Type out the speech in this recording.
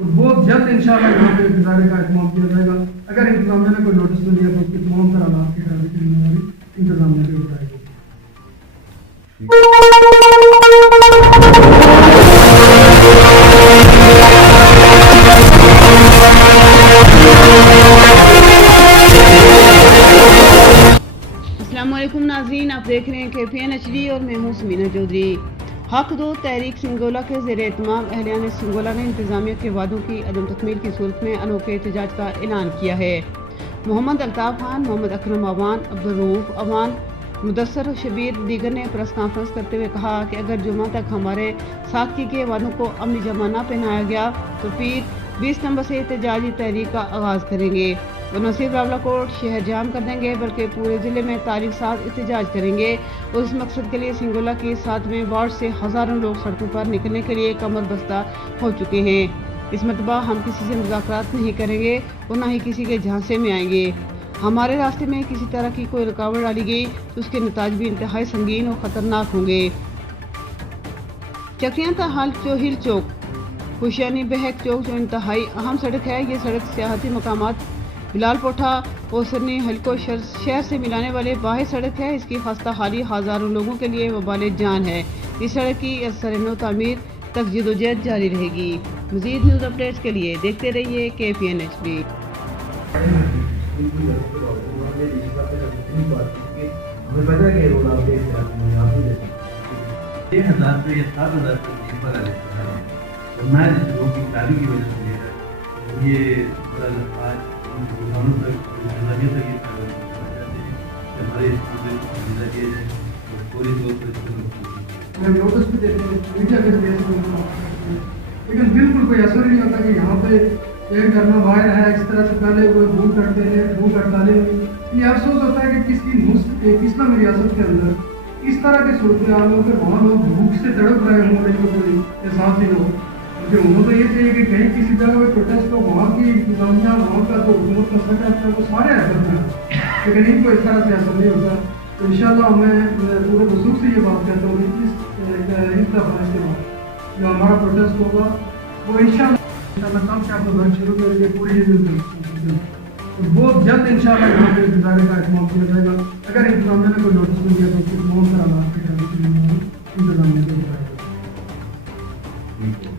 اور بہت جلد انشاءاللہ یہاں پہ گزارے کا اہتمام کیا جائے گا. اگر انتظامیہ نے کوئی نوٹس نہ دیا تو اس کی تمام طرح حالات کی ٹرافک کی ذمہ داری انتظامیہ پہ اٹھائے گی. السلام علیکم ناظرین، آپ دیکھ رہے ہیں KPN HD اور میں ہوں سمینا چودھری. حق دو تحریک سنگولا کے زیر اہتمام اہلیان سنگولا نے انتظامیہ کے وعدوں کی عدم تکمیل کی صورت میں انوکھے احتجاج کا اعلان کیا ہے. محمد الطاف خان، محمد اکرم اوان، عبدالرؤوف اوان، مدثر شبیر دیگر نے پریس کانفرنس کرتے ہوئے کہا کہ اگر جمعہ تک ہمارے ساتھ کی گئے وعدوں کو عملی جمع نہ پہنایا گیا تو پھر 20 نومبر سے احتجاجی تحریک کا آغاز کریں گے. وہ نہ صرف راولاکوٹ شہر جام کر دیں گے بلکہ پورے ضلع میں تاریخ ساز احتجاج کریں گے. اور اس مقصد کے لیے سنگولا کے 7ویں وارڈ سے ہزاروں لوگ سڑکوں پر نکلنے کے لیے کمر بستہ ہو چکے ہیں. اس مرتبہ ہم کسی سے مذاکرات نہیں کریں گے اور نہ ہی کسی کے جھانسے میں آئیں گے. ہمارے راستے میں کسی طرح کی کوئی رکاوٹ ڈالی گئی تو اس کے نتائج بھی انتہائی سنگین اور خطرناک ہوں گے. چکریاں تا ہل چوک خوشیانی بہک چوک جو انتہائی اہم سڑک ہے. یہ سڑک سیاحتی مقامات بلال پوٹھا اور سرنی ہلکو شہر سے ملانے والے واحد سڑک ہے. اس کی خستہ حالی ہزاروں لوگوں کے لیے وبال جان ہے. اس سڑک کی اثر نو تعمیر تک جدوجہد جاری رہے گی. مزید نیوز اپڈیٹس کے لیے دیکھتے رہیے KPN HD. نوٹس بھی دیتے ہیں میڈیا کے ذریعے سے، لیکن بالکل کوئی اثر نہیں ہوتا کہ یہاں پہ ایک دھرنا باہر ہے. اس طرح سے پہلے وہ بھوک کرتے ہیں، بھوک ہڑتالیں ہوئی. یہ افسوس ہوتا ہے کہ ایک اسلامی ریاست کے اندر اس طرح کے صورتحال ہو کہ وہاں لوگ بھوک سے تڑپ رہے ہوں گے. کوئی احساس نہیں ہو کہ انہوں تو یہ چاہیے کہ کہیں کسی جگہ پہ پروٹیسٹ ہو، وہاں کی انتظامیہ، وہاں کا جو حکومت کا سیٹ ہے وہ سارے اثر ہیں، لیکن ان کو اس طرح سے اثر نہیں ہوتا. تو انشاءاللہ میں پورے وضوح سے یہ بات کہتا ہوں کہ اس دفعہ کے بعد جو ہمارا پروٹیسٹ ہوگا وہ انشاءاللہ کم سے آپ بند شروع کریں گے پوری بہت جلد انشاءاللہ یہاں پہ گزارے کا اہتمام کیا جائے گا. اگر انتظامیہ نے کوئی نوٹس نہیں دیا تو اس کی تمام طرح حالات کی ٹرافک کی ذمہ داری